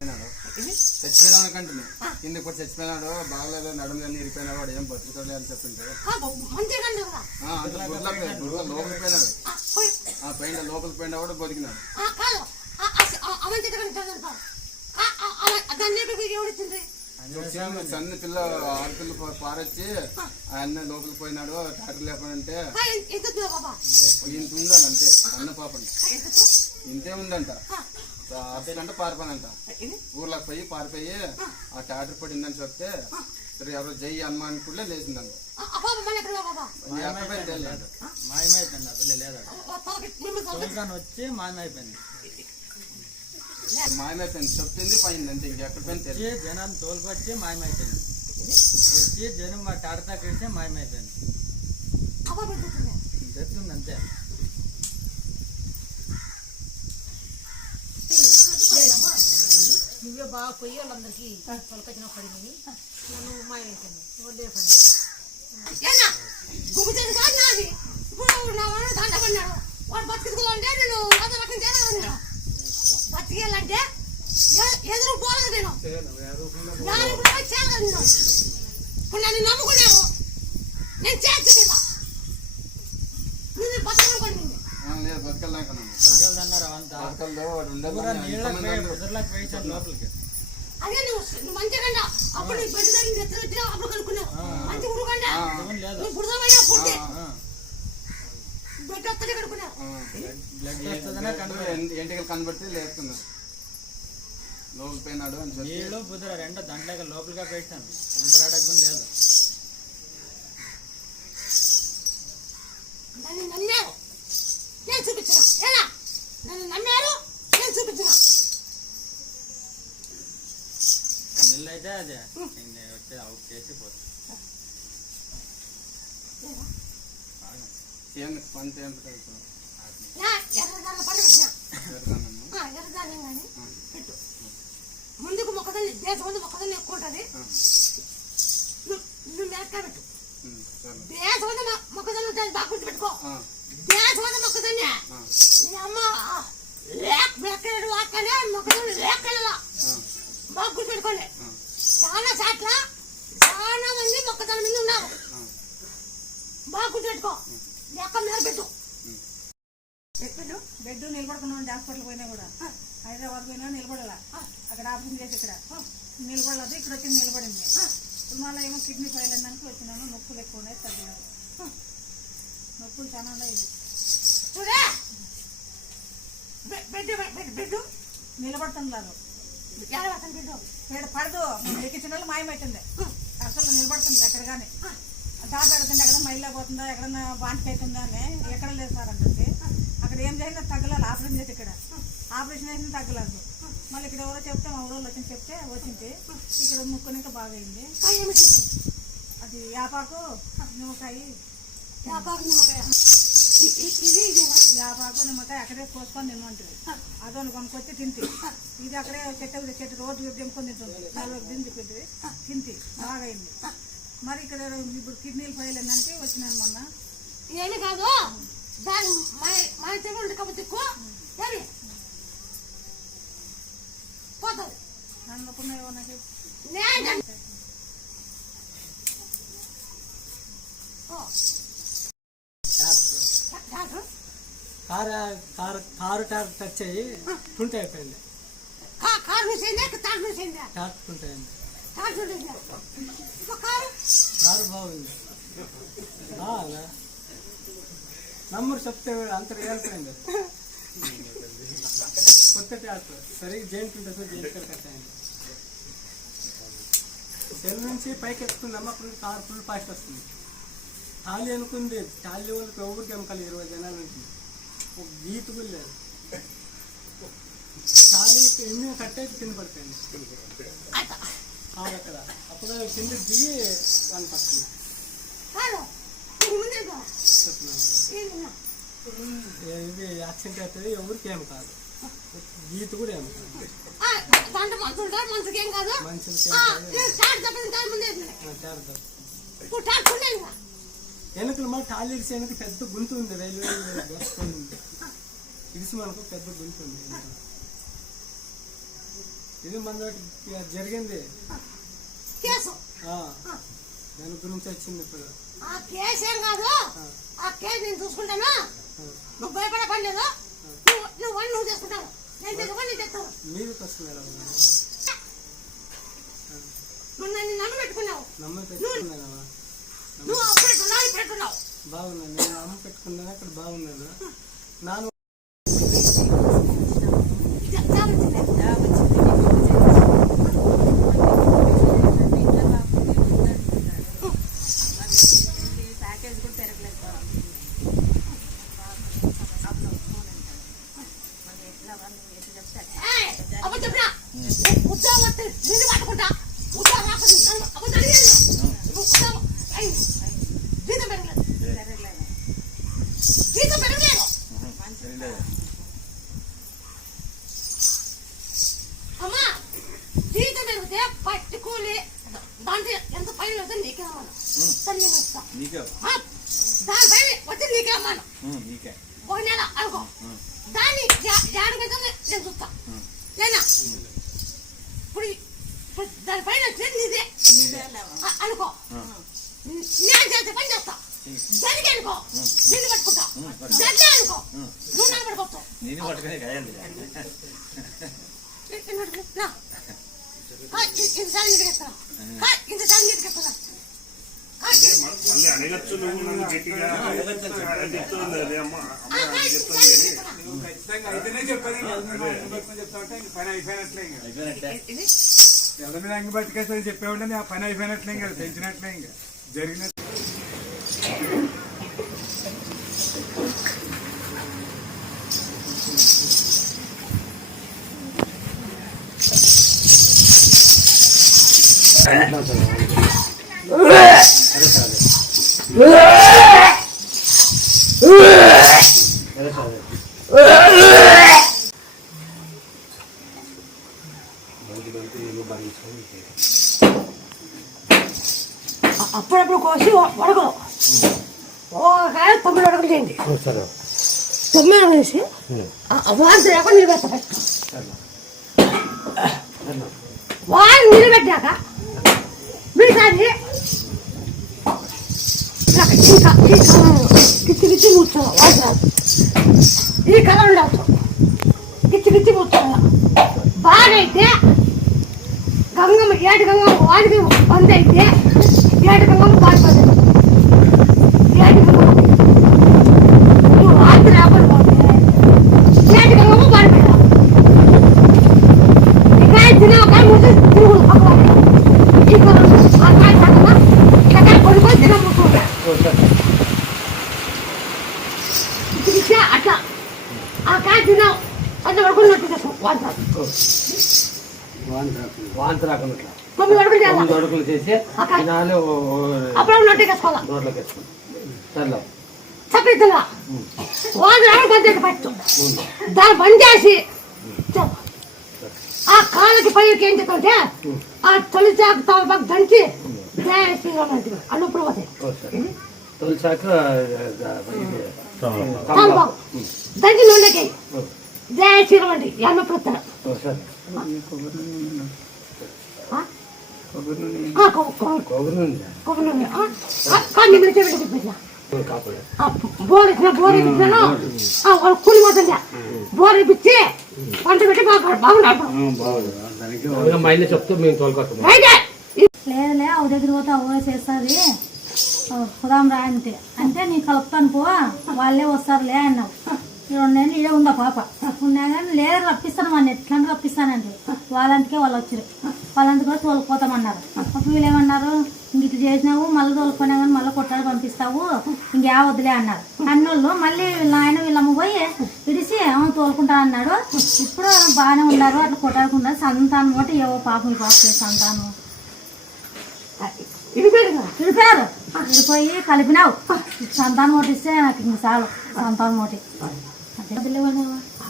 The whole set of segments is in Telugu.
చచ్చిపోయినాడు కంటే కింద కూడా చచ్చిపోయినాడు బాగలేదు నడుము కానీ ఇరిపోయినా వాడు ఏం బతుకుతాడు అని చెప్పింటే లోపలికి పోయినాడు పైన లోపలికి పోయినా కూడా బతికినాడు సన్న పిల్ల ఆడపిల్ల పారొచ్చి ఆయన లోపలికి పోయినాడు డాక్టర్ లేకపోతే ఇంత ఉండాలి అంతే అన్న పాపండి ఇంతే ఉందంట అదేనంటే పారిపోయినంట ఊర్లోకి పోయి పారిపోయి ఆ టాటర్ పడిందని చెప్తే సరే ఎవరో జై అమ్మ అని కూడా లేచిందంట వచ్చి మాయమైపోయింది చెప్తుంది పోయింది అంతే ఇంకెక్కడ పోయింది జనం తోలుకొచ్చి మాయమైపోయింది వచ్చి జనం మా టాటా కడితే మాయమైపోయింది జరుగుతుంది అంతే నువ్వే బాగా పోయి వాళ్ళందరికీ తొలకొచ్చిన పడింది నువ్వు మాయమైపోయింది వడ్డే పని వాడు బతికించుకోవాలంటే నేను బతికేయాలంటే ఎదురు పోలేదు నేను ఇప్పుడు నన్ను నమ్ముకున్నావు నేను చేస్తున్నా నువ్వు బతకనుకోండి అదే నువ్వు మంచిగా అప్పుడు నీ బెడ్ దగ్గర ఎత్తున వచ్చినా అప్పుడు కనుక్కున్నావు మంచి ఉడుకండా నువ్వు బుడదమైనా పుట్టి బెడ్ వస్తే కనుక్కున్నావు ఎంటికలు కనబడితే లేపుతున్నావు లోపలికి పోయినాడు అని నీళ్ళు బుద్ధ రెండో దాంట్లో లోపలిగా పెట్టాను ఊపిరాడకు లేదు నన్ను నమ్మారు నేను చూపించిన ఏనా నన్ను నమ్మారు నేను చూపించిన నీళ్ళు అయితే అదే వచ్చి అవుట్ చేసి పోతుంది పని ఎర్రదాన్ని పని పెట్టినా ఎర్రదాన్ని కానీ పెట్టు ముందుకు మొక్కదాన్ని దేశం ముందు మొక్కదాన్ని ఎక్కువ ఉంటుంది నువ్వు మెరక్కా పెట్టు దేశం ముందు మొక్కదాన్ని ఉంటుంది బాగా గుర్తు పెట్టుకో దేశం ముందు మొక్కదాన్ని నీ అమ్మ మెరక్కడు వాక్కనే మొక్కదాన్ని లేకెళ్ళ బాగా గుర్తు పెట్టుకోండి చాలా చాట్ల చాలా మంది మొక్కదాని మీద ఉన్నారు బాగా గుర్తు పెట్టుకో లెక్క మీద పెట్టు బెడ్ నిలబడుకున్నాం హాస్పిటల్ పోయినా కూడా హైదరాబాద్ పోయినా నిలబడాల అక్కడ ఆపరేషన్ చేసి ఇక్కడ నిలబడలేదు ఇక్కడ వచ్చి నిలబడింది ఇప్పుడు మళ్ళీ ఏమో కిడ్నీ ఫైల్ అయిందానికి వచ్చినాను నొప్పులు ఎక్కువ ఉన్నాయి తగ్గినాను నొప్పులు చాలా ఉన్నాయి బెడ్ నిలబడుతుంది లేదు బెడ్ పడదు ఎక్కించిన వాళ్ళు మాయమవుతుంది అసలు నిలబడుతుంది ఎక్కడ కానీ డాక్టర్ అడుగుతుంది ఎక్కడ మైల్లో పోతుందా ఎక్కడన్నా బాంటికి అవుతుందా అని ఎక్కడ లేదు సార్ అంటే అక్కడ ఏం చేసినా తగ్గలేదు ఆపరేషన్ చేసి ఇక్కడ ఆపరేషన్ చేసినా తగ్గలేదు మళ్ళీ ఇక్కడ ఎవరో చెప్తే మా ఊళ్ళో వచ్చి చెప్తే వచ్చింది ఇక్కడ ముక్కునిక బాగా అయింది అది యాపాకు నిమ్మకాయ యాపాకు నిమ్మకాయ అక్కడే కోసుకొని తినమంటుంది అదొని కొనుక్కొచ్చి తింటి ఇది అక్కడే చెట్టు రోజు దింపుకొని తింటుంది 4 దింపుకుంటుంది తింటి బాగా అయింది మరి ఇక్కడ ఇప్పుడు కిడ్నీలు ఫైల్ అన్నానికి వచ్చినాను మొన్న ఏమి కాదు దాని మన చెడు కాబట్టి పోతుంది నన్ను నాకు కారు టచ్ అయ్యి తుంట అయిపోయింది కారు మిస్ తుంటాయండి కారు బాగుంది నంబర్ చెప్తే అంతగా వెళ్ళిపోయింది కొత్త ట్రాక్టర్ సరిగ్గా జైంట్ ఉంటుంది జైంట్ కట్టాయండి సెల్ నుంచి పైకి ఎక్కుతుందమ్మా అప్పుడు కారు ఫుల్ ఫాస్ట్ వస్తుంది ఖాళీ అనుకుంది ఖాళీ వాళ్ళకి ఎవరికి ఎమ్మకాలి 20 జనాలు ఉంటుంది ఒక గీత కూడా లేదు ఖాళీ ఎన్ని కట్టేసి కింద పడిపోయింది కారు అక్కడ అప్పుడు కింద దిగి వన్ పడుతుంది ఇది యాక్సిడెంట్ అవుతుంది ఎవరికి ఏం కాదు గీత కూడా ఏం కాదు మనుషులకి వెనుకలు మన టాయిలెట్స్ వెనక పెద్ద గుంత ఉంది రైల్వే ఇడిసి మనకు పెద్ద గుంత ఉంది ఇది మన జరిగింది కేసు దాని గురించి వచ్చింది ఇప్పుడు. ఆ కేసు ఏం కాదు, ఆ కేసు నేను చూసుకుంటాను. నువ్వు భయపడే పని లేదు. నువ్వు చేసుకుంటావు, నేను తెచ్చుకొని నేను తెస్తాను. మీదకి వస్తున్నారు నువ్వు నన్ను నమ్మి పెట్టుకున్నావు. నమ్మ పెట్టుకున్నావా? నువ్వు అప్పుడు పెట్టుకున్నావు. బాగున్నాను, నేను అమ్మ పెట్టుకున్నాను, అక్కడ బాగున్నాను. నాన్న అమ్మా జీతం పెరిగితే పట్టుకోలే దాంట్లో ఎంత పైన వస్తే నీకే అమ్మాను. దానిపైన వచ్చి నీకే అమ్మాను. ఒక నెల అనుకో, దాన్ని ఏడు నేను చూస్తా. నేనా ఇప్పుడు దానిపైన వచ్చేది నీదే అనుకో. నేను చేసే పని చేస్తా. జరిగి అనుకో, నిన్ను పట్టుకుంటా. జరిగే అనుకో, నువ్వు నన్ను పట్టుకోవచ్చు. ఇంతసారి నీకు చెప్తాను, ఇంతసారి నీకు చెప్తాను. అడగచ్చు నువ్వు నన్ను గట్టిగా చెప్తుంది అదే అమ్మ ఎవరి మీద అంగి బతికేస్తే చెప్పేవాళ్ళని ఆ పని అయిపోయినట్లే ఇంకా తెచ్చినట్లే ఇంకా జరిగినట్టు. అప్పుడప్పుడు కోసి వడకలు ఒక 9 వడకలు చేయండి. 9 వడకలు వేసి వారం లేకుండా నిలబెడతా. వారం నిలబెట్టాక మిగతాది గిచ్చి కూర్చోవాలి. ఈ కళ ఉండవచ్చు, గిచ్చి కూర్చోవాలి. బాగైతే గంగమ్మ ఏడు గంగమ్మ వాడికి బంద్ అయితే ఏడు గంగమ్మ పారిపోతుంది. ఏడు గంగమ్మ నువ్వు రాత్రి రాకుండా పోతే ఏడు గంగమ్మ పారిపోయా. ఈ కాయ తినే ఒక ముందు తిరుగుడు పక్కన ఈ కళ ఆ కాయ తగ్గ చక్కగా కొనుక్కొని తినముకుంటా. అట్లా ఆ కాయ తిన్నావు అట్లా పడుకుని నొట్టి చేస్తాం. వాంతి రాకుండా 9 వడకలు చేయాలి. 9 వడకలు చేసి తినాలి. అప్పుడు నొట్టి వేసుకోవాలి. నోట్లోకి వేసుకోండి. సర్లే చక్కగా వాడు రావడం బంద్ పెట్టు. దాన్ని బంద్ చేసి ఆ కాళ్ళకి పైకి ఏం చెప్పంటే ఆ తొలి చాకు తాలపాకు దంచి అన్నప్పుడు పోతాయి. తొలిసాక తాలపాకు దంచి నూనెకి జయశ్రీరం అంటే అన్నప్పుడు వస్తాను. కొబ్బరి నూనె బోర్ ఇచ్చినాను కూలి పోతుంది. బోర్ ఇప్పించి పంట పెట్టి బాగున్నాడు. మైండ్ చెప్తూ మేము తోలుకొస్తాం. లేదులే అవు దగ్గర పోతే అవ్వ చేస్తుంది కుదాం రా అంటే నీ కలుపుతాను పో వాళ్ళే వస్తారులే అన్నావు. 2 నెలలు ఇడే ఉండ పాప ఉన్నా కానీ లేదు రప్పిస్తాను మన ఎట్లా రప్పిస్తానండి. వాళ్ళందుకే వాళ్ళు వచ్చారు. వాళ్ళందుకు కూడా తోలుకుపోతామన్నారు. అప్పుడు వీళ్ళు ఏమన్నారు, ఇంక ఇట్లా చేసినావు మళ్ళీ తోలుకున్నా కానీ మళ్ళీ కొట్టాడు పంపిస్తావు ఇంకే వద్దులే అన్నారు. అన్నోళ్ళు మళ్ళీ ఆయన వీళ్ళమ్మ పోయి ఇడిసి తోలుకుంటా అన్నాడు. ఇప్పుడు బాగానే ఉన్నారు, అట్లా కొట్టాడుకుంటారు. సంతానం ఒకటి ఏవో పాపం ఈ పాప సంతానం విడిపోయారు. విడిపోయి కలిపినావు. సంతానం ఒకటి ఇస్తే నాకు ఇంక చాలు. సంతానం ఒకటి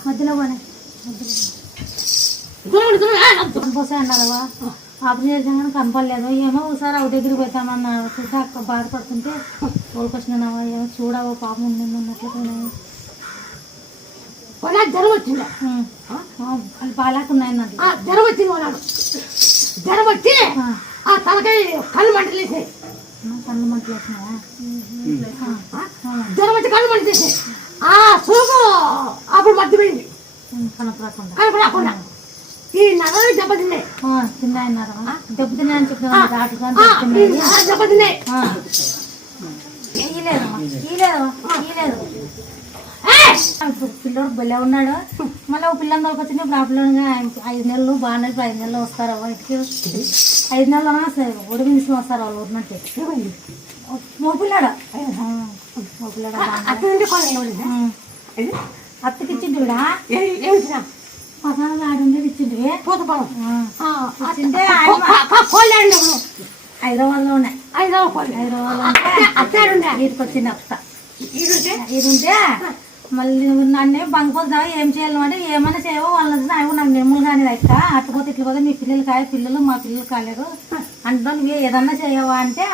మధ్యలో పోనే పోసే అన్నారవా. ఆపరేషన్ చేసాం కానీ కనపడలేదు. ఏమో ఒకసారి అవి దగ్గరికి పోతామన్నారు. చూసి అక్క బాధపడుతుంటే తోలుకొచ్చినావా ఏమో చూడవా పాపం ఉన్నట్లు పోయినాయి. నాకు జ్వరం వచ్చింది. అది బాగాలేకున్నాయన్నది. జ్వరం వచ్చింది వాడు. జ్వరం వచ్చి ఆ తలకాయ కళ్ళు మంటలు వేసాయి. కళ్ళు మంటలు వేసినాయా? జ్వరం వచ్చి కళ్ళు మంటలు వేసాయి. ఆ సూపు అప్పుడు మర్చిపోయింది కనపడకుండా. ఈ నగలు దెబ్బతిన్నాయి. తిన్నాయన్నారు. దెబ్బతిన్నాయని చెప్పిన దెబ్బతిన్నాయి. పిల్లోడు భలే ఉన్నాడు. మళ్ళీ ఒక పిల్లని తోలుకొచ్చింది. ఇప్పుడు ఆ పిల్లగా 5 నెలలు బాగున్నాయి. 5 నెలలు వస్తారు ఇంటికి. 5 నెలలు ఒడిగి నుంచి వస్తారు వాళ్ళు ఊరినట్టు. మోపిల్లాడు అత్తకి ఇచ్చింది కూడా పసాలు ఆడుండే ఇచ్చింది. హైదరాబాద్లో ఉన్నాయి. హైదరాబాద్లో వీటికి వచ్చింది అత్త. ఇదుంటే మళ్ళీ నన్నే బంకపోతున్నా ఏం చేయాలి అంటే ఏమైనా చేయవో వాళ్ళని అవి నాకు నెమ్ములు కానీ లెక్క అట్టుపోతే ఇట్లా పోతే మీ పిల్లలు పిల్లలు మా పిల్లలు కాలేరు అంటే నువ్వు ఏదన్నా చేయవా అంటే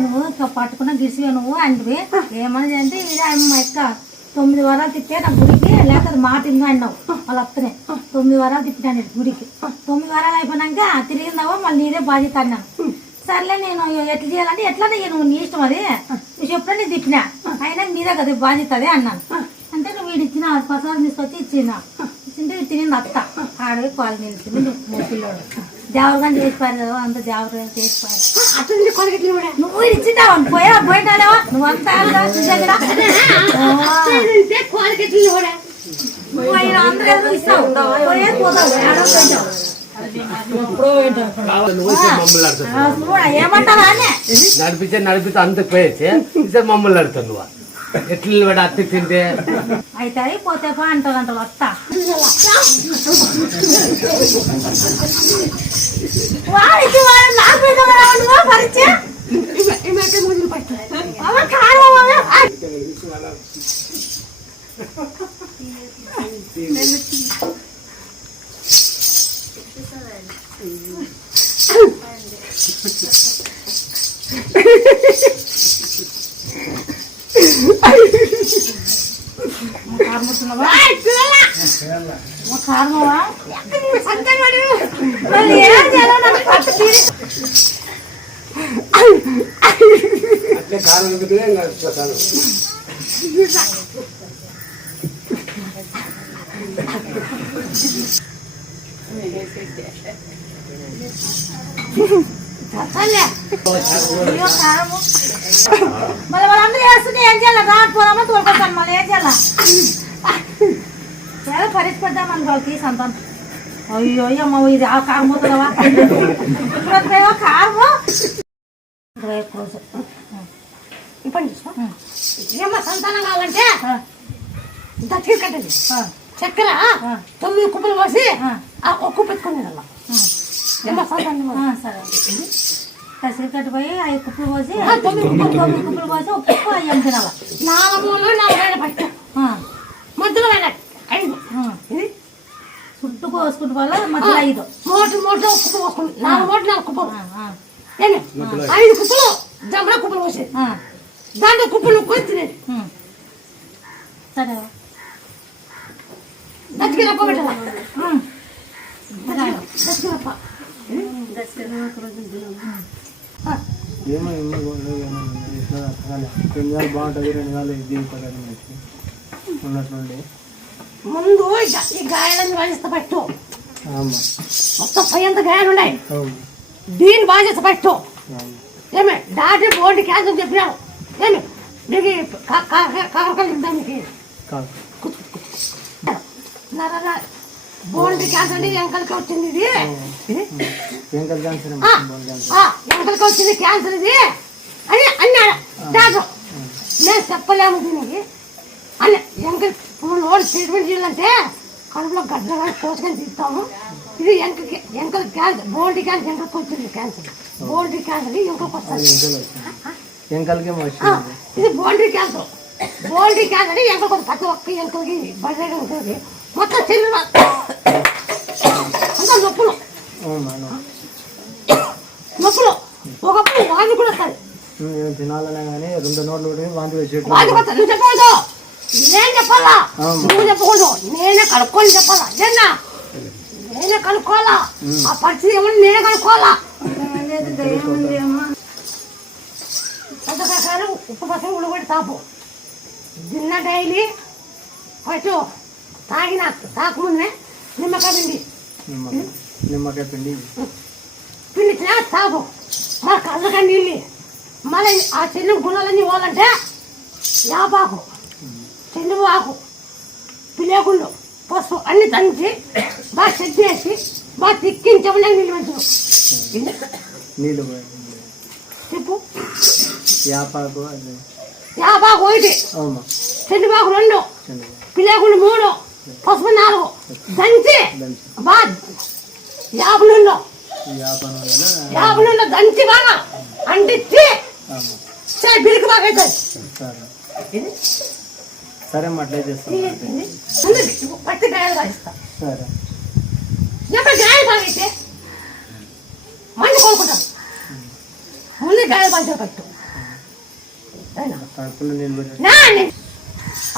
నువ్వు పట్టుకున్న గిడిసివే నువ్వు అంటే ఏమన్నా చేయంటే ఇదే మా ఎక్క 9 వారాలు తిప్పే నా గుడికి లేకపోతే మాట ఇంకా అన్నావు వాళ్ళ అత్తనే 9 వారాలు తిప్పాను గుడికి. 9 వారాలు అయిపోయినాక తిరిగిందావో మళ్ళీ నీదే బాధ్యత అన్నాను. సర్లే నేను ఎట్లా చేయాలంటే ఎట్లా నువ్వు నీ ఇష్టం అది నువ్వు చెప్తా నేను తిప్పినా అయినా నీదే కదా బాధ్యత అదే అన్నాను. అంటే నువ్వు వీడు ఇచ్చిన పసాలు తీసుకొచ్చి ఇచ్చిందా ఇచ్చింటే తినింది అత్త ఆడవి పాలు నిలిచింది. నువ్వు పిల్లోడు దేవరగాని చేసిపోయారు కదా అంత దేవరగా చేసిపోయారు. నువ్వు ఇచ్చిందావు పోయినావా నువ్వు అంతా అందరూ ఇస్తావు ఏమంటావా నడిపితే అంత పోయేసి ఈసారి మమ్మల్ని అడుగుతావు నువ్వు ఎట్లా వాడు అత్తి తింటే అయితే పోతే పా అంటారంట వస్తా కారణమా మళ్ళీ వాళ్ళందరూ వేస్తుంటే ఏం చేయాలి రాకపోదామా తోలుకొస్తాను మళ్ళీ ఏం చేయాలా చాలా పరిస్థితి వాళ్ళకి సంతానం. అయ్యో అమ్మ ఇది ఆ కారం పోతుందవా ఇప్పుడు కారము 21 రోజు పని ఏమో సంతానం కావాలంటే దక్షిణ కట్టండి చక్కెర 9 కుప్పలు పోసి ఆ ఒక్క పెట్టుకునేది అలా ఏమో సంతానం. సరే కసిరి కట్టిపోయి 5 కుప్పలు పోసి 9 కుప్పలు పోసి ఉప్పు అయ్యం తినాల 4 పట్టు మధ్యలో 5 చుట్టూ కోసుకుంటూ పోవాలి మధ్యలో 5 మోట్లు కుప్ప పోసుకుంది 4 మోట్లు 4 కుప్పలు 5 కుప్పలు జంబర కుప్పలు పోసేది దాంట్లో కుప్పలు కొని తినేది. సరే దచ్చిరప్ప పెట్టాల బాగుంటుంది 2 నెలలు జీవితాలు ఉన్నట్లుండి ముందు ఈ గాయాలను బాగా పట్టు మొత్తం పై అంత గాయాలు ఉన్నాయి దీన్ని బాగా పట్టు ఏమే డాక్టర్ బోర్డు క్యాన్సర్ చెప్పినాడు ఏమి నీకు కాకరకాయలు దానికి బోర్డు క్యాన్సర్ అంటే ఎంకలకి వచ్చింది ఇది ఎంకలకి వచ్చింది క్యాన్సర్ ఇది అని అన్నాడు డాక్టర్. నేను చెప్పలేము దీనికి అని ఎంకల్ లోన్ ట్రీట్మెంట్ చేయాలంటే కడుపులో గడ్డగా కోసుకొని తీస్తాము. ఇది ఎంకల్ క్యాన్సర్ బోల్డీ క్యాన్సర్ ఎంకలకు వచ్చింది క్యాన్సర్ బోల్డీ క్యాన్సర్ ఎంకలకు వస్తుంది. ఇది బోల్డీ క్యాన్సర్ బోల్డీ క్యాన్సర్ ఎంకలకు వస్తుంది. ప్రతి ఒక్క ఎంకలకి బడ్డ ఉంటుంది మొత్తం శరీరం అంతా నొప్పులు ఒకప్పుడు వాంతి కూడా వస్తుంది. తినాలనే కానీ 2 నోట్లు వాంతి వచ్చేది వాంతి వస్తుంది. నువ్వు చెప్పదు నేను చెప్పాలా నువ్వు చెప్పకూడదు, నేనే కనుక్కొని చెప్పాలా. ఏనా నేనే కనుక్కోవాలా, ఆ పరిస్థితి ఏమన్నా నేనే కనుక్కోవాలా. పెద్దకాయలు ఉప్పు పసం ఉడగొట్టి తాపు తిన్న డైలీ ఫస్ట్ తాకముందే నిమ్మకాయ పిండి నిమ్మకాయ పిండి పిండిచ్చినా తాపు. మన కళ్ళగా నీళ్ళు మళ్ళీ ఆ చెల్లి గుణాలన్నీ పోవాలంటే యాపాకు, చెల్లువు ఆకు, పిలేగుండు, పసుపు అన్ని దంచి బాగా సెట్ చేసి బాగా తిక్కించమని నీళ్ళు మంచిగా నీళ్ళు చెప్పు. యాపాకు యాపాకు 1, చెల్లిపాకు 2, పిలేగుండు 3, పసుపు 4 దంచి బాగా యాపనుండో దంచి బాగా అంటించి బిరికి బాగా అవుతుంది. సరే అట్లయితే పట్టి గాయాలు కాయిస్తా. సరే ఎప్పుడు గాయాలు బాగైతే మంచి కోరుకుంటాం. ముందు గాయాలు బాగా పట్టు కడుపులో నీళ్ళు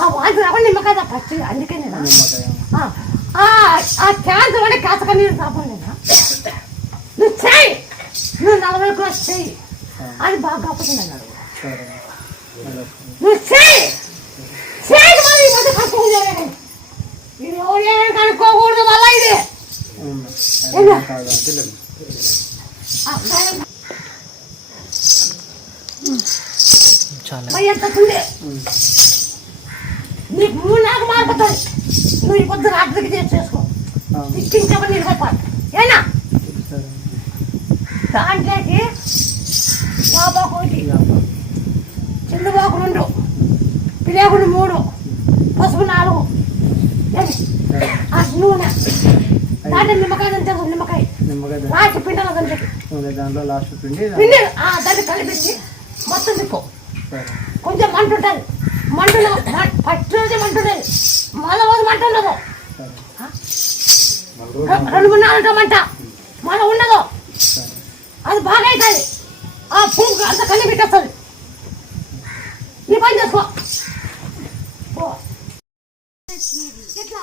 ఆ వాంతి రాకుండా నిమ్మకాయ పచ్చి. అందుకే నేను ఆ క్యాన్సర్ అంటే కాసక నీళ్ళు తాపలేదా. నువ్వు చేయి, నువ్వు 40 క్లాస్ చేయి, అది బాగా కాకపోతుంది అన్నాడు. నువ్వు చేయి మరి మధ్య కనుక్కోకూడదు, ఇది ఎవరు కనుక్కోకూడదు. మళ్ళా ఇది ఎంతుంది నీకు 3 నాకు మారుతుంది. నువ్వు ఈ పొద్దు రాత్రికి చేసుకో, ఇచ్చించమని నిలబడిపోదు. ఏనా దాంట్లోకి యాపాకు 1, చెల్లుబాకు 2, పిలేగుడు 3, పసుపు 4, నూనె దాంట్లో నిమ్మకాయ దంచు. నిమ్మకాయ లాస్ట్ పిండిలో దంచు. దాంట్లో లాస్ట్ పిండి దాన్ని కలిపించి మొత్తం తిప్పు. కొంచెం మంట ఉంటుంది, మంటలో ఫస్ట్ రోజే మంట ఉంటుంది, మళ్ళీ రోజు మంట ఉండదు. 2-3 నాలుగు మంట మళ్ళీ ఉండదు. అది బాగా అవుతుంది, ఆ పువ్వు అంత కలిపి పెట్టేస్తుంది. ఈ పని చేసుకో. ఎట్లా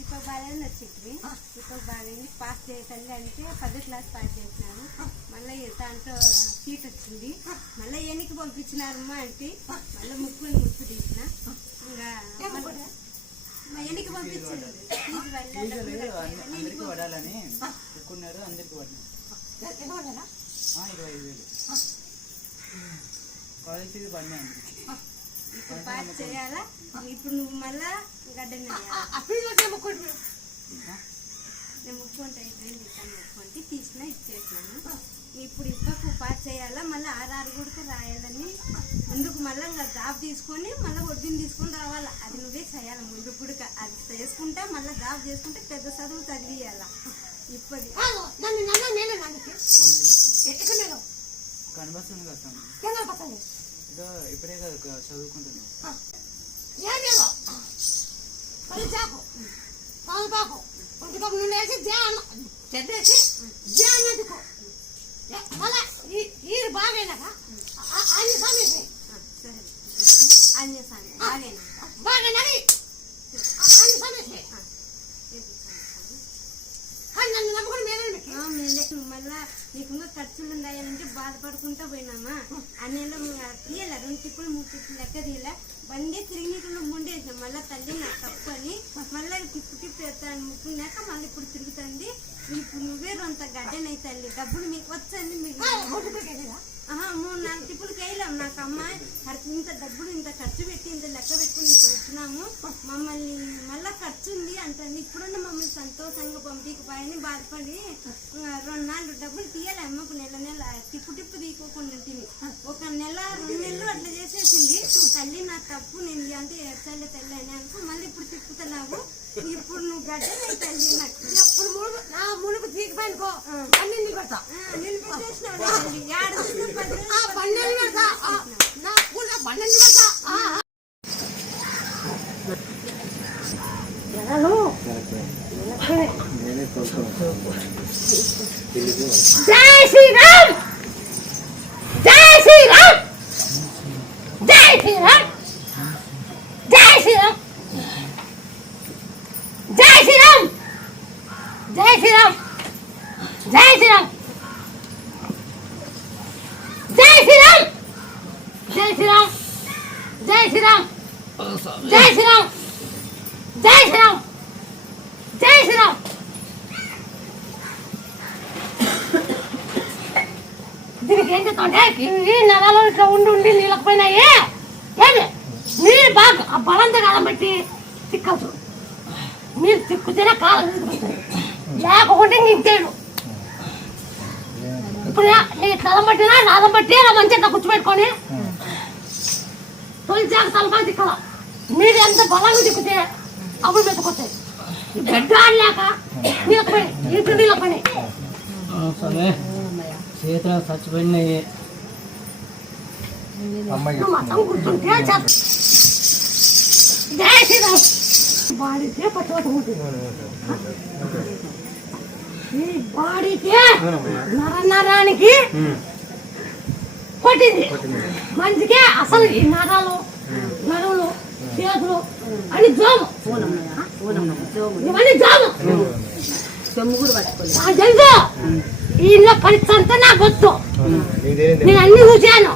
ఇప్పుడు బాగా నచ్చింది. ఇప్పుడు బాగా పాస్ చేయకండి అంటే 10వ క్లాస్ పాస్ చేసినాను. మళ్ళీ దాంట్లో సీట్ వచ్చింది. మళ్ళీ ఎన్నికి పంపించినారమ్మా అంటే మళ్ళీ ముక్కు తీసిన. ఇంకా ఎన్నికి పంపించింది అందరికి పడాలని ఎక్కున్నారు. అందరికి పడినారు 25,000 కాలేజ్ ఫీజు పడినాయి అందరికి. ఇప్పుడు పాస్ చేయాలా. ఇప్పుడు నువ్వు మళ్ళా గడ్డని నేను ముక్కుంటే ముక్కుంటే తీసిన ఇచ్చేసినాను. ఇప్పుడు ఇప్పకు పాస్ చేయాలా, మళ్ళీ 6 కూడా రాయాలని. ముందుకు మళ్ళీ ఇంకా జాబ్ తీసుకొని మళ్ళీ వడ్డీని తీసుకొని రావాలా. అది నువ్వే చేయాలి. ముందుకు కూడా అది చేసుకుంటా మళ్ళీ జాబ్ చేసుకుంటే పెద్ద చదువు చదివియాల. ఇప్పుడు కనబస్తుంది కదా ఇదో ఇప్పుడే కదా చదువుకుంటున్నాను. చెడ్డేసి ధ్యానందుకో. మళ్ళా ఈ బాగైనాక అన్ని సమేసి బాగైనా అన్ని సమేసి నన్ను నమ్ముకుని మళ్ళా నీకు ఖర్చులు ఉన్నాయంటే బాధపడుకుంటా పోయినామా. అన్నేళ్ళు తీయాల 2 టిప్పులు 3 టిప్పులు లెక్క తీయాల. బండి తిరిగినట్లు ముండేసాం. మళ్ళీ తల్లి నాకు తప్పు అని మళ్ళీ టిప్పు ఎత్తాను ముక్కున్నాక మళ్ళీ ఇప్పుడు తిరుగుతుంది. ఇప్పుడు నువ్వే అంత గడ్డనై తల్లి. డబ్బులు మీకు వచ్చండి. మీకు 3-4 టిప్పులకి వేయలేము. నాకు అమ్మాయి ఇంత డబ్బులు ఇంత ఖర్చు పెట్టి ఇంత లెక్క పెట్టుకుని ఇంత వచ్చినాము, మమ్మల్ని మళ్ళా ఖర్చు ఉంది అంటుంది. ఇప్పుడున్న మమ్మల్ని సంతోషంగా పంపించకపోయని బాధపడి 2-4 డబ్బులు తీయాలి. అమ్మకు నెల టిప్పు తీసుకోకుండా తిని 1 నెల 2 నెలలు అట్లా చేసేసింది. తల్లి నా తప్పు, నేను అంటే ఏడ్చాలి తల్లి అని అనుకో. మళ్ళీ ఇప్పుడు తిప్పుతున్నావు. ఇప్పుడు నువ్వు గడ్డనై తల్లి. నాకు నా మునుపు తీగిపోయినుకో అన్ని పెడతా. నేను పెట్టేసినావు తల్లి. బండి పెడతా, నా బండి పెడతా. జై శ్రీరామ్, జై శ్రీరామ్, జై శ్రీరామ్, జై శ్రీరామ్. జై శ్రీరామ్ జై శ్రీరామ్ జై శ్రీరామ్ జై శ్రీరామ్ జై శ్రీరామ్ జై శ్రీరామ్ జై శ్రీరామ్. దీనికి ఏం చెప్తామంటే ఈ నెలలో ఇట్లా ఉండి నీళ్ళకపోయినాయి ఏమి నీళ్ళు బాగా ఆ బలంతా కాలం పెట్టి తిక్కచ్చు. మీరు తిక్కుతేనే కాలం లేకపోతే ఇంకేడు. ఇప్పుడు తలం పట్టినా నాదం పట్టి మంచిగా కూర్చోబెట్టుకొని తొలిచాక తలపై తిక్కల. మీరు ఎంత బలంగా తిక్కితే అప్పుడు మెతుకొస్తాయి. గడ్డ ఆడలేక నీళ్ళకపోయి ఇంటి నీళ్ళకపోయినాయి. చేతులు చచ్చిపోయినాయి. మొత్తం కూర్చుంటే జై శ్రీరామ్ బాడీకే పట్టుబట్టుకుంటుంది. ఈ బాడీకే నరానికి కొట్టింది. మంచికే అసలు ఈ నరాలు నరువులు చేతులు అని జోము ఇవన్నీ జోము తెలుసు. ఈయన పరిస్థితి అంతా నాకు వద్దు. నేను అన్ని చూశాను.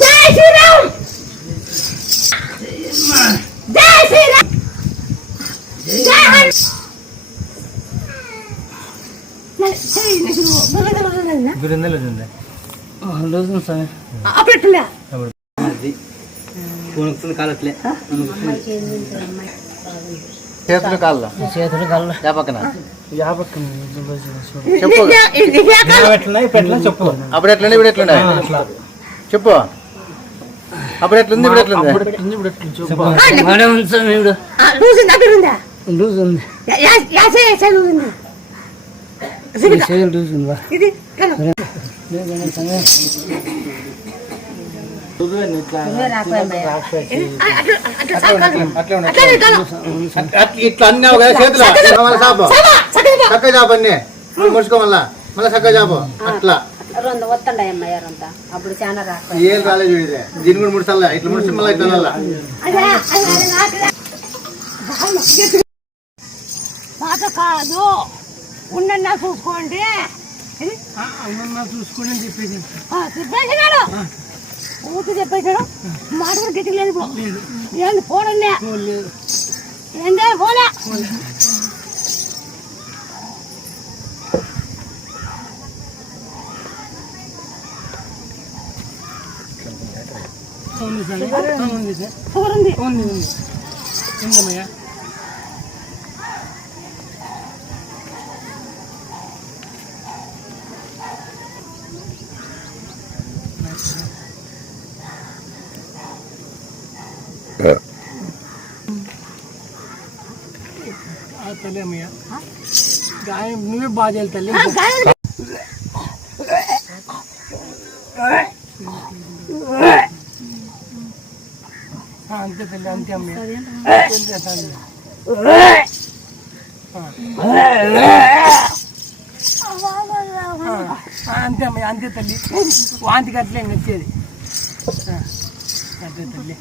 జై శ్రీరామ్ జై శ్రీరామ్ అప్పుడెట్లే కాలట్లే చేతులు కాళ్ళు చేతులు కాళ్ళు పక్కన చెప్పు అప్పుడు ఎట్లుంది ఇప్పుడు ఎట్లుండే చెప్పు. అప్పుడు ఎట్లుంది ఇప్పుడు ఎట్లుంది? ఇట్లా అన్నావు కదా చేతులు చాపు చక్కగా చాపు అన్నీ ముడుచుకో మళ్ళా చక్కగా చాపు అట్లా అప్పుడు చాలా ఏం కాలేదు. దీని కూడా ముడిసల్లా ఇట్లా ముడిచి మళ్ళీ ఇట్లా కాదు ఉండన్నా చూసుకోండి చూసుకోండి అని చెప్పేసి చెప్పేసినాడు. ఊరికి చెప్పేసాడు. మాట కూడా గట్టిగా లేదు. ఏంది పోడండి ఏందే పోలే. ఉందమ్మయ్యా. తల్లి అమ్మయ్య గాయం నువ్వే బాగా చేయాలి తల్లి. అంతే తల్లి అంతే అమ్మయ్య అంతే అమ్మయ్య అంతే తల్లి. వాంతికి అట్లే నచ్చేది అంతే తల్లి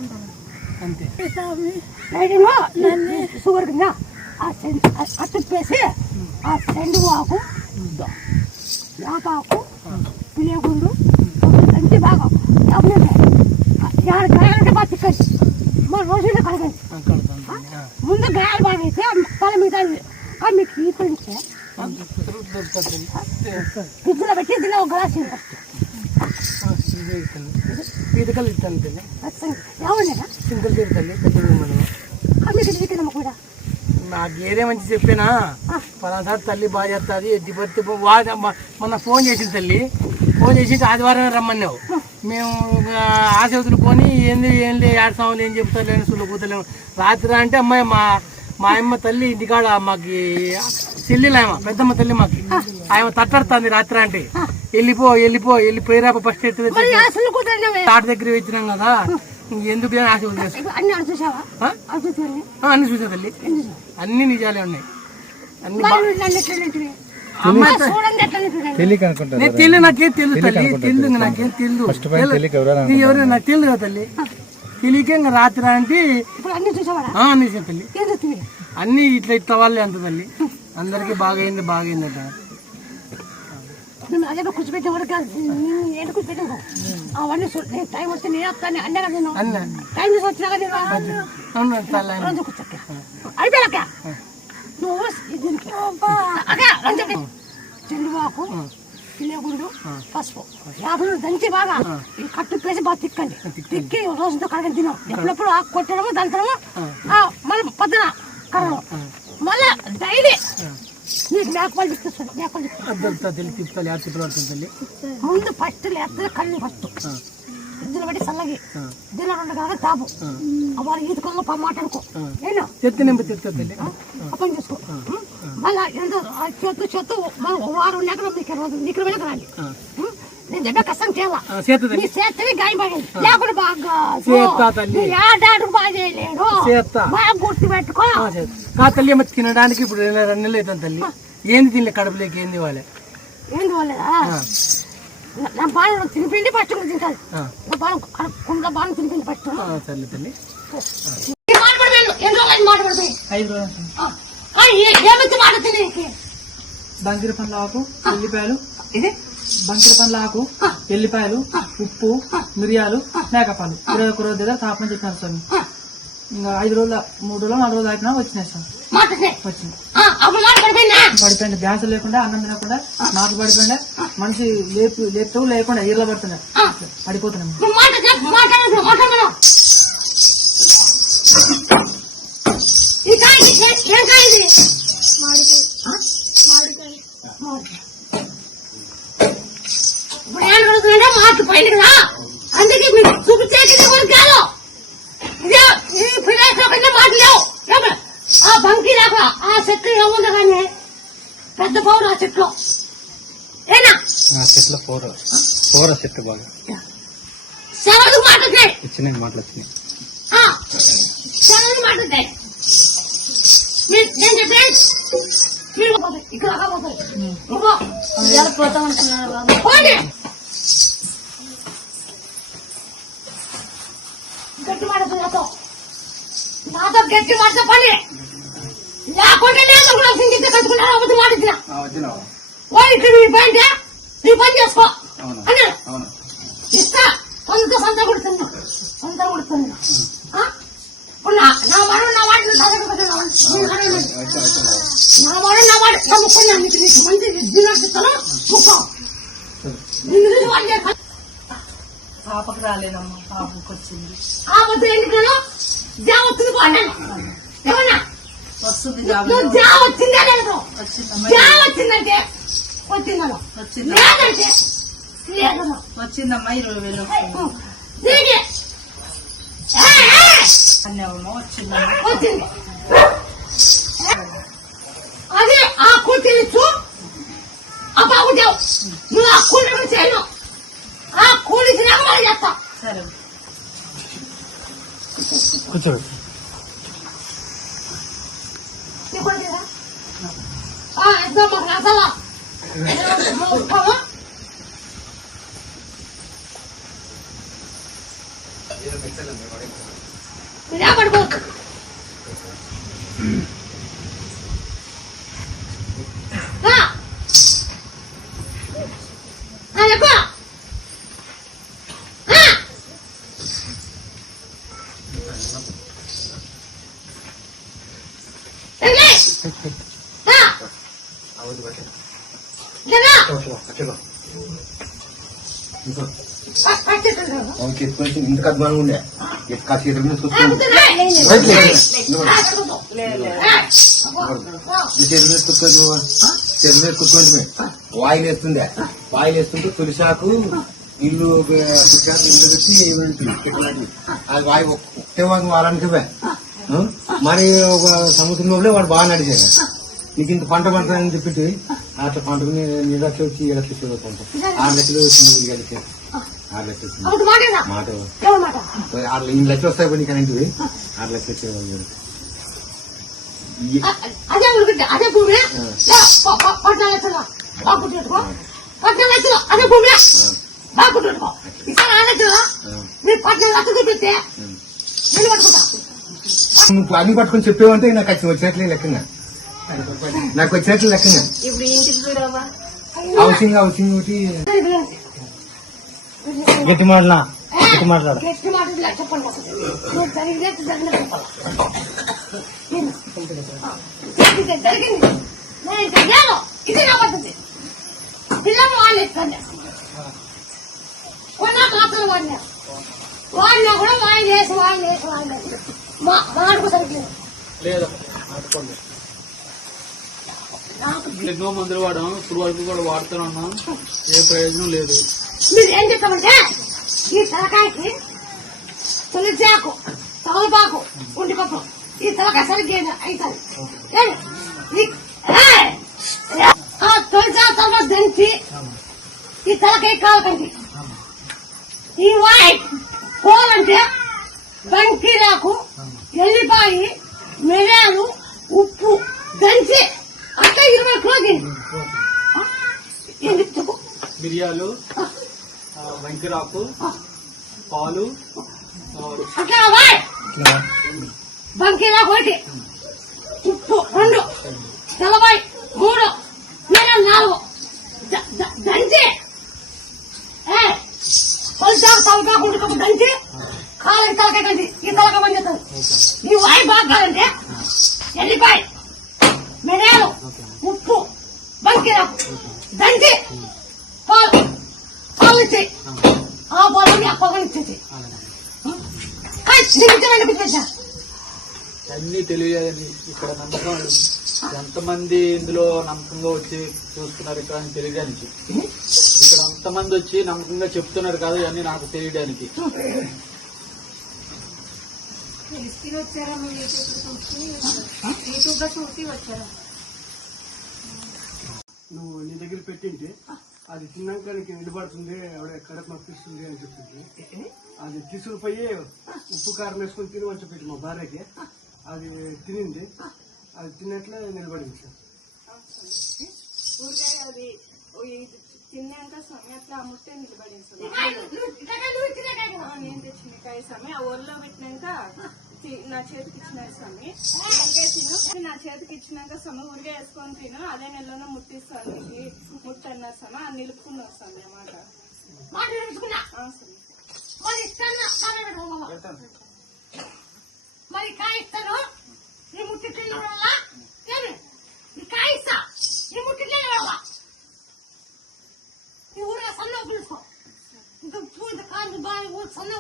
అంతే. షుగర్ కింద అట్టుప్పేసి ఆ సెండు ఆకు యాపాకు పిలియగుండు అంతే బాగా గాయాలంటే బాగా తిక్కండి. మన రోజుల్లో కలగండి. ముందు గాయాలు బాగా వేస్తే తల మీద మీకు ఈతుంటే ఫ్రిడ్జ్లో పెట్టి దీనిలో ఒక గ్లాస్ పీతకలు ఇస్తాను తల్లి. ఏమన్నా సింపుల్ తీరుతండి పెద్దలు మీకు చికెన్ కూడా నాకు ఏదే మంచి చెప్పినా పలాసారి తల్లి బాగా చేస్తుంది ఎడ్డి పత్తి మొన్న ఫోన్ చేసింది తల్లి. ఫోన్ చేసి ఆదివారం రమ్మన్నావు. మేము ఆశ వదులుకొని ఏంది ఏడ్సాములు ఏం చెప్తారు లేని సుళ్ళు కూతలేము. రాత్రి అంటే అమ్మాయి మా అమ్మ తల్లి ఇంటికాడ మాకు చెల్లిలేమ పెద్దమ్మ తల్లి మాకు ఆయన తట్టడుతుంది రాత్రి అంటే వెళ్ళిపోయిరా ఫస్ట్ ఎత్తు తాట దగ్గర వచ్చినాం కదా ఎందుకు ఆశ వదిలేస్తాం. అన్ని చూసా తల్లి అన్ని నిజాలే ఉన్నాయి. అన్ని అమ్మాయి చూడండి ఎట్లా నింపుతుంది. తెలియక అనుకుంటారు నేను తెలియదు, నాకేం తెలియదు తల్లి, తెలియదు నాకేం తెలియదు, తెలియక ఎవరైనా ఇది ఎవరైనా నాకు తెలియదు కదా తల్లి. తెలియక ఇంకా రాత్రి అంటే ఇప్పుడు అన్ని చూసావాడా అన్నీ తల్లి, ఏం చూస్తుంది అన్నీ ఇట్లా వాళ్ళే అంత తల్లి. అందరికీ బాగైందట. నువ్వు అదే కూర్చోబెట్టిన కూడా కాదు, ఏంటి కూర్చోబెట్టావు అవన్నీ నేను టైం వస్తే నేను వస్తాను అన్నీ కదా నేను అన్న టైం చూసి వచ్చినాక నేను అవును తల్లి. రోజు కూర్చోక్క అయిపోయాక నువ్వు దీనికి రంజండి చెల్లువాకు పిల్లగుడు పసుపు యాభై దంచి బాగా ఈ కట్టు పేసి బాగా తిక్కండి. తిక్కి రోజుతో కడగని తిన్నాం. ఎప్పుడప్పుడు ఆకు కొట్టడము దంచడము మళ్ళీ పొద్దున కడగడం మళ్ళీ డైలీ నీకు మేకపాలు తీసుకొస్తాను. మేకపాలు తిప్పుతాలి ఆ తిప్పులు పడుతుంది తల్లి. ముందు ఫస్ట్ లేస్తే కళ్ళు ఫస్ట్ ఇద్దరు పెట్టి చల్లగి దీనిలో 2 గంటలు తాపు వారు ఈదుకొని మాట్లాడుకో ఏనా చెత్త నింపు తిప్పుతా తల్లి. అప్పని చేసుకో. మళ్ళీ ఎంతో చేత్తు మనం వారం నెక్కలు నీకు వెళ్ళక రాలి. నేను దెబ్బ కష్టం చేయాలి. నీ చేత్తవి గాయపడింది లేకుండా బాగా ఏడాడు బాగా చేయలేడు. బాగా గుర్తు పెట్టుకో. కా తల్లి మరి తినడానికి ఇప్పుడు 2 నెలలు అవుతుంది తల్లి. ఏంది తినలే, కడుపులోకి ఏంది వాళ్ళే. ఏంది వాళ్ళేదా నా బాణం తినిపిండి ఫస్ట్ తింటాను. నా బాణం కుండ బాణం తినిపిండి ఫస్ట్ తల్లి తల్లి. ఏమైతే మాట్లాడుతుంది బంకిర పండ్ల ఆకు, ఎల్లిపాయలు, బంకిర పండ్ల ఆకు, ఎల్లిపాయలు, ఉప్పు, మిరియాలు, మేకపాలు 21 రోజు దగ్గర తాపని చెప్పినారు స్వామి. ఇంకా 5 రోజులు 3 రోజులు 4 రోజులు అయిపోయినా వచ్చినాయి స్వామి. వచ్చింది పడిపోయింది. గ్యాస్ లేకుండా, అన్నం తినకుండా, నాకు పడిపోయిండే. మనిషి లేపుతూ లేకుండా ఈర్ల పడుతుండే, పడిపోతున్నాం. మార్పు పోయింది కదా, అందుకే మీరు చూపించేది కాదు. మాటలేవు ఆ బంకి దాకా ఆ చెట్లు ఏముంది కానీ పెద్ద పౌరు ఆ చెట్లు ఏనా చెట్ల పోర చెట్టు బాగా సెలవులు మాట్లాడుతాయి. ఇచ్చిన మాటలు వచ్చినాయి. సెలవులు మాట్లాడుతాయి. నేను చెప్పే మీరు ఇక్కడ పోతా ఉంటున్నారు బాబు. గట్టి మాటతో నాతో గట్టి మాటతో పని లేకుంటే నేను కట్టుకున్నాను. అబద్ధం మాటిచ్చిన ఇక్కడ నీ పని చేసుకో అన్నాడు. ఇస్తా సొంత కొడుతున్నా నా వాడు నా వాటిని నా వాడు నా వాడు నమ్ముకున్నా. నీకు మంచి దినట్టుతాను ముక్కో నిన్ను వాళ్ళు పాపకు రాలేదమ్మా, పాపకు వచ్చింది. ఆ వద్దు ఎన్నికలు జావచ్చింది పోన్నాను ఏమన్నా వస్తుంది జావచ్చిందే లేదు. జావచ్చిందంటే వచ్చిందమ్మా, లేదంటే లేదమ్మా. వచ్చిందమ్మా 20,000 తిరిగి అన్నావమ్మా. వచ్చిందమ్మా. వచ్చింది. అదే ఆ కూర్చొని ఆ బాగుంటావు. నువ్వు ఆ కూలి చేయను. ఆ కూలి మళ్ళీ చేస్తా. సరే కూర్చో. ఎంత మాకు రాసావా పడిపోతుంది. ఇంతకు అభిమానం ఉండే ఎక్క చేతుల మీద కూర్చోండి. చేతుల మీద కూర్చోండి. వాయిల్ వేస్తుండే, వాయిల్ వేస్తుంటే తులిసాకు ఇల్లు పుట్టాకు ఇల్లు పెట్టి అది వాయి ఒకటే వారానికి మరి ఒక సంవత్సరం లోపలే వాడు బాగా నడిచాడు. నీకు ఇంత పంట పండుతుందని చెప్పి అట్లా పంటకు 2 లక్షలు వచ్చి 7 లక్షలు పంట 6 లక్షలు వచ్చింది. 6 లక్షలు వచ్చింది మాట 8 లక్షలు వస్తాయి. నీకు అనేది 6 లక్షలు వచ్చేవాళ్ళు అదే ఊరికి అదే భూమి పట్నాలు బాగుంటుకో 14 లక్షలు అదే భూమి బాగుంటుకో ఇక్కడ ఆడచ్చు మీరు 14 లక్షలు చూపిస్తే నేను పట్టుకుంటా. నువ్వు అన్ని పట్టుకొని చెప్పేవంటే నాకు అది వచ్చినట్లే లెక్కగా, నాకు వచ్చినట్లు లెక్కగా. ఇప్పుడు ఇంటికి పోయిరావా? హౌసింగ్ ఒకటి గట్టి మాటలా గట్టి మాట్లాడు. గట్టి మాటలు చెప్పండి నువ్వు జరిగినట్టు జరిగింది నేను తెలియాను. ఇది నా పద్ధతి. పిల్లలు వాళ్ళు ఎక్కండి కొన్నా మాత్రం వాడినా కూడా వాయిలేసి మాడుకు సరిగ్గా లేదు ఎన్నో మందులు వాడాం, ఇప్పుడు వరకు కూడా వాడుతూనే ఉన్నాం, ఏ ప్రయోజనం లేదు. మీరు ఏం చెప్తామంటే ఈ తలకాయకి తులసాకు తమలపాకు ఉండిపప్పు ఈ తలకాయ సరిగ్గా అవుతుంది. తులసా తమ దంచి ఈ తలకాయ కాలకండి. ఈ వైట్ పోలంటే బంకీరాకు ఎల్లిపాయ మిరియాలు ఉప్పు దంచి అట్లా 20 కిలోలు ఏంటి చెప్పు. మిరియాలు, వంకిరాకు, పాలు, అట్లా బంకీరాకు 1, ఉప్పు 2, తెల్లబాయి 3, మిరియాలు 4 దంచి తొలిసాకు తలకాకు ఉడికప్పు దంచి కాలకి తలకాయ కండి ఈ తలకాయ పని చేస్తుంది. ఈ వాయి బాగా కాదంటే ఎల్లిపాయ మిరియాలు ఉప్పు బంకీరాకు దంచి పాలు ఇచ్చేయి. ఆ పాలని ఆ పొగలు ఇచ్చేసి అన్ని తెలియదని ఇక్కడ నమ్మకం ఎంతమంది ఇందులో నమ్మకంగా వచ్చి చూస్తున్నారు ఇక్కడ అని తెలియడానికి, ఇక్కడ అంతమంది వచ్చి నమ్మకంగా చెప్తున్నారు కాదు అన్ని నాకు తెలియడానికి. వచ్చారా మీరు యూట్యూబ్ లో చూసి వచ్చారా? నువ్వు నీ దగ్గర పెట్టింటే అది తిన్నాక నీకు నిలబడుతుంది, ఆవిడ కడుపు నొప్పిస్తుంది అని చెప్తుంది. అది తీసుకుపోయి ఉప్పు కారం వేసుకొని తిని మంచి పెట్టి మా భార్యకి అది తినింది, అది తిన్నట్లే నిలబడింది సార్. ఊరికాయ అది తిన్నాక సమయంలో అమ్ముతే నిలబడింది సార్. నేను తెచ్చిన కాయ సమయం ఆ ఊర్లో పెట్టినాక నా చేతికి ఇచ్చినారు స్వామి. ఊరికాయ తిను నా చేతికి ఇచ్చినాక సమయం ఊరికాయ వేసుకొని తిను, అదే నెలలోనే ముట్టిస్తాను ముట్టు అన్నారు సమయం అది నిలుపుకున్నావు స్వామి అన్నమాట. మరి కాయ ఇస్తాను ఈ ముట్టి తిన్న వల్ల ఈ కాయ ఇస్తా ఈ ముట్టి తిన్న వల్ల ఈ ఊరిలో సన్న పిలుచుకో ఇంకా పూజ కాదు బాగా ఊరు సన్న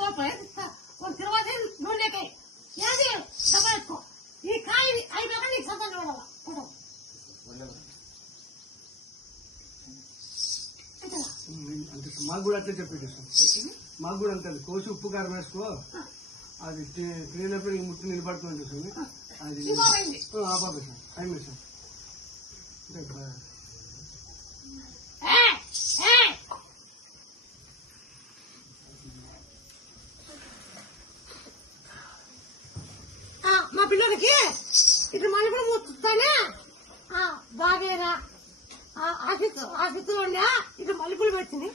ఇస్తా ఒక తర్వాత నూనెకాయ ఏది దెబ్బెట్టుకో ఈ కాయ అయిపోయాక నీకు సన్న అంటే మాకు కూడా అట్లే చెప్పేది సార్, మాకు కూడా అంతే కోసి ఉప్పు కారం వేసుకో అది తినేటప్పుడు ఈ ముట్టు నిలబడుతుంది సార్. అది బాబాయ్ సార్ అయింది సార్. మా పిల్లలకి ఇటు మళ్ళీ కూడా ముట్టుతానే బాగేరా ఆశిస్తులు ఉండే ఇటు మల్లెపూలు పెట్టింది.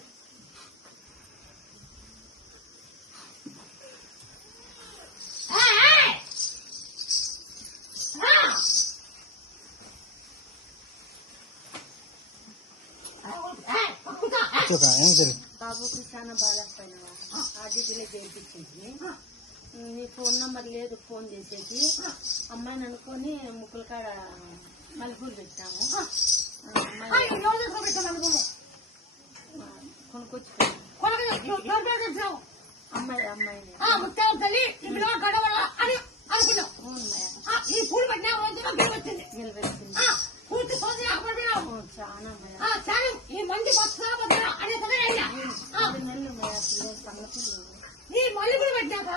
బాబుకి చాలా బాగాలేకపోయినావా? ఆర్డీటీలో చేయించింది. నీ ఫోన్ నంబర్ లేదు ఫోన్ చేసేసి అమ్మాయిని అనుకొని ముక్కుల కాడ మల్లెపూలు పెట్టాము. కొనుక్కొచ్చుకున్నాం అమ్మాయిని ముత్యాల తల్లి ఇందులో గడవల అని అనుకున్నాం. ఈ పూలు పెట్టిన రోజుల్లో నిలబెట్టింది పూర్తి చాలా ఈ మంది ఈ మల్లెపూలు పెట్టినాక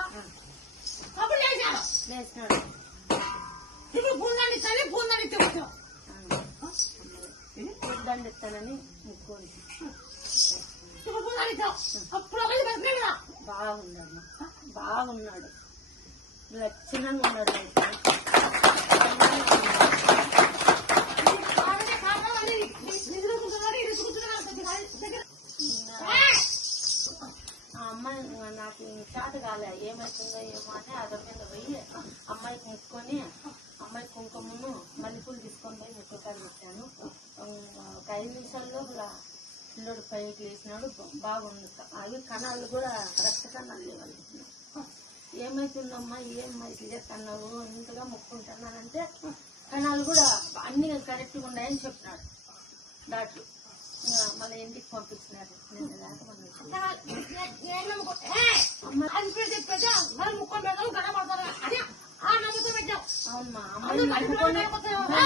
అప్పుడు లేచినాడు. ఇప్పుడు పూలదండి తల్లి పూలదండి తెచ్చాం దండ ఇస్తానని ముక్కోని ఇప్పుడు పూలదండి అప్పుడు ఒకటి పెట్టినా కదా బాగున్నాడు బాగున్నాడు లక్షణంగా ఉన్నాడు. చాటు కాలే ఏమవుతుందో ఏమో అని అదొక మీద పోయి అమ్మాయికి ముక్కొని అమ్మాయి కుంకుమను మల్లెపూలు తీసుకొని పోయి ముక్కుకాడ పెట్టాను. ఒక 5 నిమిషాల్లో పిల్లడు పైకి లేచినాడు. బాగుంది. అవి కణాలు కూడా రక్త కణాలు లేవాలి. ఏమైతుందమ్మా ఏమ్మా ఇట్లా కన్నావు ఇంతగా మొక్కుంటున్నానంటే కణాలు కూడా అన్ని కరెక్ట్గా ఉన్నాయని చెప్పినాడు డాక్టర్. మళ్ళీ ఇంటికి పంపించినారు. అవునమ్మా అమ్మాయి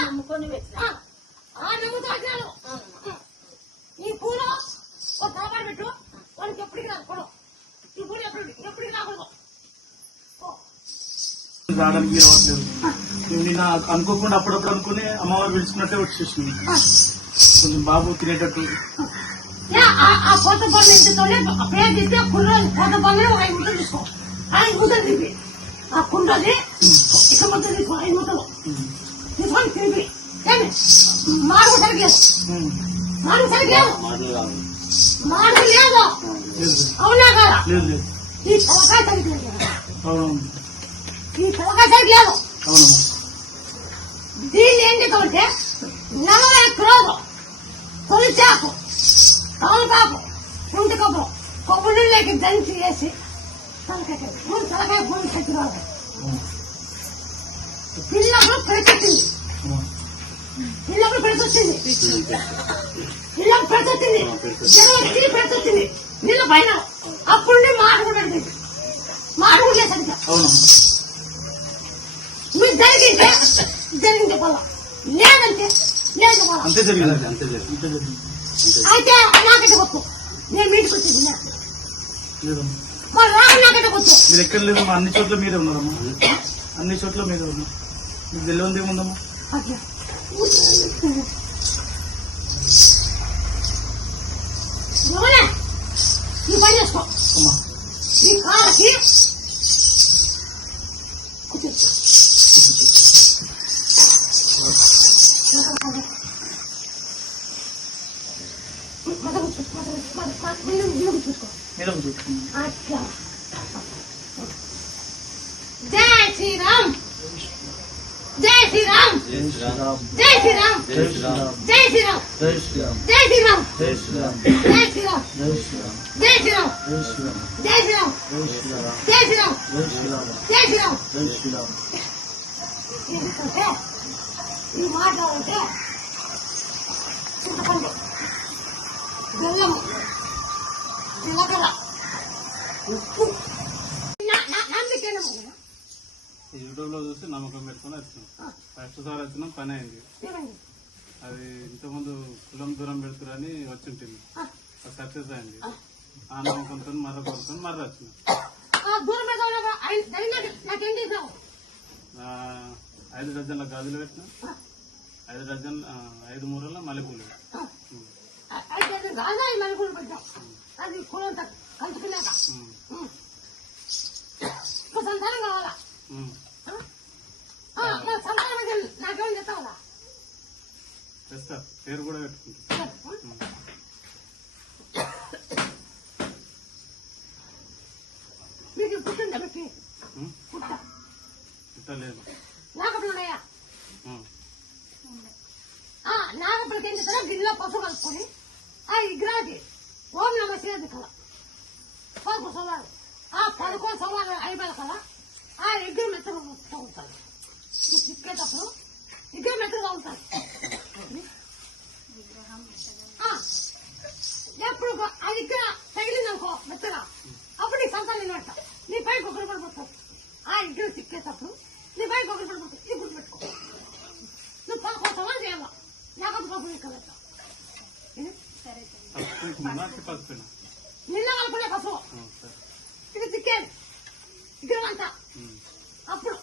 నమ్ముకొని పెట్టినా. ఈ పూలు ఒక తలపాటు పెట్టు. వాళ్ళకి ఎప్పటికి రాకూడదు. ఈ పూలు ఎప్పటికి రాకూడదు. రావడానికి రావట్లేదు. నిన్న అనుకోకుండా అప్పుడప్పుడు అనుకుని అమ్మవారు పిలుచుకున్నట్టే వచ్చేసింది. కొంచెం బాబు తినేటట్టు ఆ కొత్త పనులు ఇంటితోనే పేరు తీస్తే కుర్రోజు కొత్త పనులు ఒక 5 ముద్దలు తీసుకో. 5 ముద్దలు తిరిపి ఆ కుండది ఇక ముద్దలు తీసుకో. 5 ముద్దలు తీసుకొని తిరిపి ఏమి మాడుగు సరిగ్లేదు. మాడుగు సరిగ్లేదు. మాడుగు లేదు. అవునా కదా? లేదు. ఈ తలకాయ సరిగ్లేదు. అవునవును. ఈ తలకాయ సరిగ్లేదు. అవునమ్మా. దీన్ని ఏం చేద్దామంటే 40 కిలోలు తొలిచాకు తలకాకు కుంటి కొబ్బరి కొబ్బరిలోకి దంచి వేసి తలకాయ పూలు చచ్చిపోవాలి. పిల్లప్పుడు పెడుతుంది. పిల్లప్పుడు పెడుతుంది. పిల్లప్పుడు పెడుతుంది. జనవరికి పెడుతుంది. నీళ్ళ పైన అప్పుడు మాటకు పెడుతుంది. మాటకు సరిగ్గా మీరు జరిగింటే పొలం లేదంటే లేదు పొలం. అంతే జరిగింది. అయితే నాకైతే గొప్ప నేను మీటికి వచ్చింది లేదమ్మా. మరి రాక నాకైతే గొప్ప. మీరు ఎక్కడ లేదమ్మా. అన్ని చోట్ల మీరే ఉన్నారమ్మా. అన్ని చోట్ల మీరే ఉన్నారు. మీకు తెలియదు ఏముందమ్మా. ఈ పని చేసుకో. అమ్మా ఈ కాలకి మీద కూర్చోండి. అట్లా జై శ్రీరామ్. జై శ్రీరామ్. జై శ్రీరామ్. జై శ్రీరామ్. జై శ్రీరామ్. జై శ్రీరామ్. జై శ్రీరామ్. జై శ్రీరామ్. జై శ్రీరామ్. జై శ్రీరామ్. జై శ్రీరామ్. జై శ్రీరామ్. జై శ్రీరామ్. ఈ మాట్లాడంటే చింతపండు బెల్లము జీలకర్ర ఉప్పు యూట్యూబ్ లో చూసి నమ్మకం పెట్టుకుని వచ్చినాం. ఫస్ట్ సార్ వచ్చినాం పని అయింది. అది ఇంతకుముందు కులం దూరం పెడుతురని వచ్చింటుంది. అది సక్సెస్ అయింది. ఆ నమ్మకంతో మర్ర కొడుతుంది మర్ర వచ్చినాం. 5 డజన్ల గాజులు పెట్టినాం. 5 డజన్ 5 మూరల మల్లెపూలు. అది కులం కలుసుకున్నాక సంతానం కావాలా? సంతానం నాకేమో చెప్తావా? తెస్తా పేరు కూడా పెట్టుకుంటా. మీకు పుట్టిందా పెట్టి పుట్టలేదు. నాగపలు ఉన్నాయా? నాగపలకి ఏం చేస్తారా? గిన్నెలో పసుపు కలుపుకొని ఆ విగ్రహానికి ఓం నమ శివాయ కల 11 సవాలు. ఆ 11 సవాలు అయిపోయిన కదా ఆ విగ్రహం ఎత్తుగా తగ్గుతారు. చిక్కేటప్పుడు విగ్రహం ఎత్తుగా తగ్గుతారు. ఎప్పుడు ఆ విగ్రహం తగిలిందనుకో మెత్తగా అప్పుడు నీ సంతానం పడతా. నీ పైకి ఒకరు పడిపోతావు. ఆ విగ్రహం చిక్కేటప్పుడు నీ పైకి ఒకరు పడిపోతావు. ఇది గుర్తుపెట్టుకో. నువ్వు 11 సవాలు చేయాలా? నాకంత పసుపు ఇక్కడ నిన్న కలుపుకునే పసుపు ఇది చిక్కేది విగ్రహం అంతా. అప్పుడు